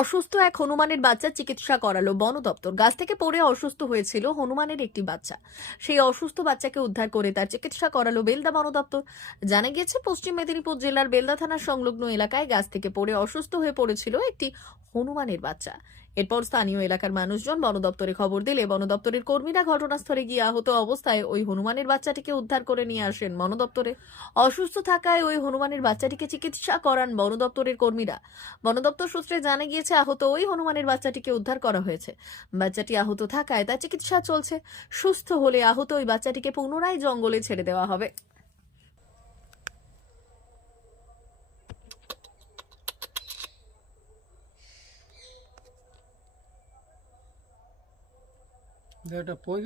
অসুস্থ এক হনুমানের বাচ্চা চিকিৎসা করালো। বন দপ্তর গাছ থেকে পড়ে অসুস্থ হয়েছিল হনুমানের একটি বাচ্চা। সেই অসুস্থ বাচ্চাকে উদ্ধার করে তার চিকিৎসা করালো বেলদা বন দপ্তর। জানা গিয়েছে, পশ্চিম মেদিনীপুর জেলার বেলদা থানার সংলগ্ন এলাকায় গাছ থেকে পড়ে অসুস্থ হয়ে পড়েছিল একটি হনুমানের বাচ্চা। এরপর স্থানীয় এলাকার মানুষজন বন দপ্তরে খবর দিলে বন দপ্তরের কর্মীরা ঘটনাস্থলে গিয়ে আহত অবস্থায় ওই হনুমানের বাচ্চাটিকে উদ্ধার করে নিয়ে আসেন বন দপ্তরে অসুস্থ থাকায় ওই হনুমানের বাচ্চাটিকে চিকিৎসা করান বন দপ্তরের কর্মীরা। বন দপ্তর সূত্রে জানা গিয়েছে, আহত ওই হনুমানের বাচ্চাটিকে উদ্ধার করা হয়েছে। বাচ্চাটি আহত থাকায় তার চিকিৎসা চলছে। সুস্থ হলে আহত ওই বাচ্চাটিকে পুনরায় জঙ্গলে ছেড়ে দেওয়া হবে। এটা পই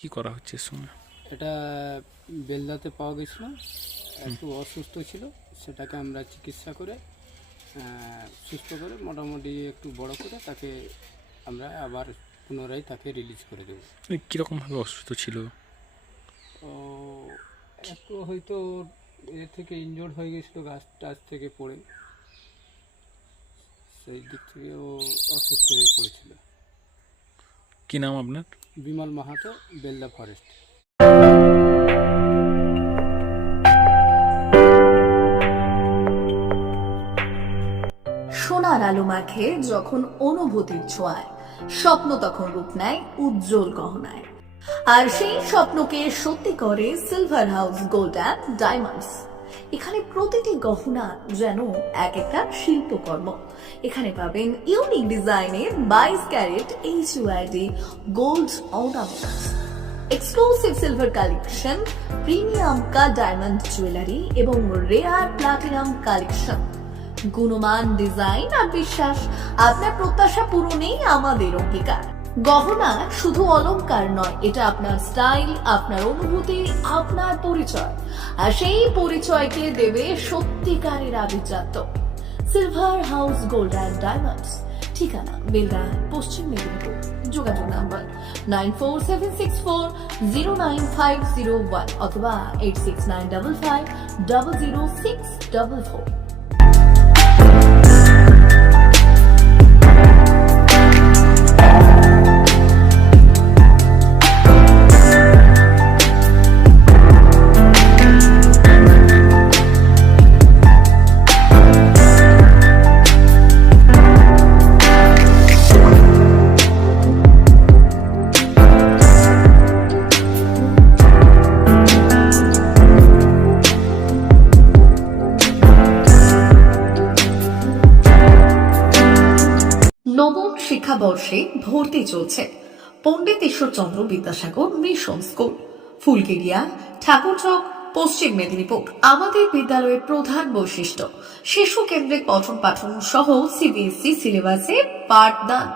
কি করা হচ্ছে এর সময়? এটা বেলদাতে পাওয়া গেছিল একটু অসুস্থ ছিল সেটাকে আমরা চিকিৎসা করে সুস্থ করে মোটামুটি একটু বড় করে তাকে আমরা আবার পুনরায় তাকে রিলিজ করে দেবো। কীরকমভাবে অসুস্থ ছিল? ও একটু হয়তো এ থেকে ইনজোর্ড হয়ে গেছিল গাছ টাছ থেকে পড়ে। সেই দিক থেকে ও অসুস্থ হয়ে পড়েছিল। কি নাম আপনার? বিমল মাহাতো বেলদা ফরেস্ট। সোনার আলো মাখে যখন অনুভূতির ছোঁয়ায় স্বপ্ন তখন রূপ নেয় উজ্জ্বল গহনায়। আর সেই স্বপ্নকে সত্যি করে Silver House Gold and Diamonds এখানে প্রতিটি গহনা যেন এক একটা শিল্পকর্ম। এখানে পাবেন ইউনিক ডিজাইনের বাইশ carat H UID gold ornaments exclusive silver collection premium cut diamond jewellery এবং রেয়ার প্লাটিনাম কালেকশন গুণমান ডিজাইন আর বিশ্বাস, আপনার প্রত্যাশা পূরণেই আমাদের অঙ্গীকার। গহনা শুধু অলংকার নয়, এটা আপনার স্টাইল, আপনার অনুভূতি, আপনার পরিচয়। আর সেই পরিচয়কে দেবে সত্যিকারের আভিজাত্য। Silver House Gold and Diamonds ঠিকানা বেলদা পশ্চিম মেদিনীপুর। যোগাযোগ number nine four seven six four zero nine five zero one অথবা eight six nine double five double zero six double four শিক্ষাবর্ষে ভর্তি চলছে পণ্ডিত ঈশ্বরচন্দ্র বিদ্যাসাগর মিশন স্কুল ফুলগেরিয়া ঠাকুরচক, পশ্চিম মেদিনীপুর। আমাদের বিদ্যালয়ের প্রধান বৈশিষ্ট্য, শিশু কেন্দ্রিক পঠন পাঠন সহ সিবিএসই সিলেবাসে পাঠদান।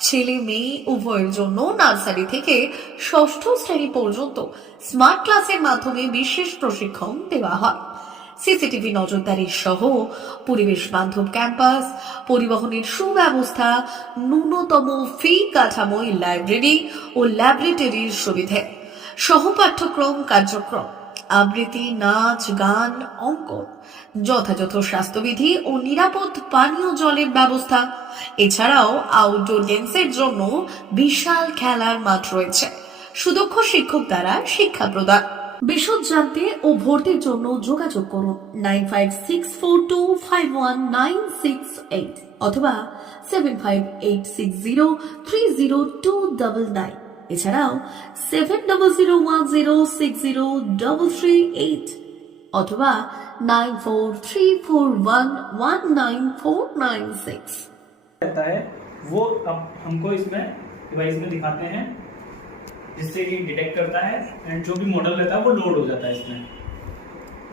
ছেলে মেয়ে উভয়ের জন্য নার্সারি থেকে ষষ্ঠ শ্রেণি পর্যন্ত স্মার্ট ক্লাসের মাধ্যমে বিশেষ প্রশিক্ষণ দেওয়া হয়। সিসিটিভি নজরদারি সহ পরিবেশ বান্ধব ক্যাম্পাস, পরিবহনের সুব্যবস্থা, ন্যূনতম ফি কাঠামোয় লাইব্রেরি ও ল্যাবরেটরির সুবিধে। সহপাঠ্যক্রম কার্যক্রম, আবৃত্তি, নাচ, গান, অঙ্কন, যথাযথ স্বাস্থ্যবিধি ও নিরাপদ পানীয় জলের ব্যবস্থা। এছাড়াও আউটডোর গেমসের জন্য বিশাল খেলার মাঠ রয়েছে। সুদক্ষ শিক্ষক দ্বারা শিক্ষা প্রদান। বিশদ জানতে ও ভর্তির জন্য যোগাযোগ করুন nine five six four two five one nine six eight অথবা seven five eight six zero three zero two double nine এছাড়াও seven double zero one zero six zero double three eight অথবা nine four three four one one nine four nine six रहता है वो अब हमको इसमें device में दिखाते हैं जिससे ये डिटेक्ट करता है एंड जो भी मॉडल रहता है वो लोड हो जाता है इसमें।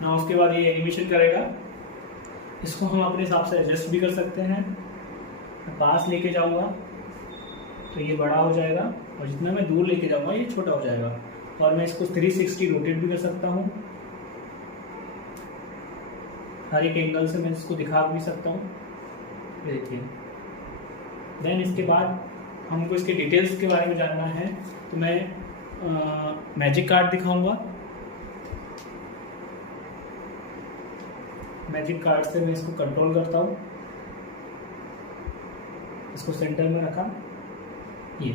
ना उसके बाद ये एनिमेशन करेगा। इसको हम अपने हिसाब से एडजस्ट भी कर सकते हैं। मैं पास लेके जाऊँगा तो ये बड़ा हो जाएगा और जितना मैं दूर लेके जाऊँगा, ये छोटा हो जाएगा। और मैं इसको 360 रोटेट भी कर सकता हूँ। हर एक एंगल से मैं इसको दिखा भी सकता हूँ। देखिए। देन इसके बाद हमको इसके डिटेल्स के बारे में जानना है तो मैं मैजिक कार्ड दिखाऊँगा। मैजिक कार्ड से मैं इसको कंट्रोल करता हूँ। इसको सेंटर में रखा। ये।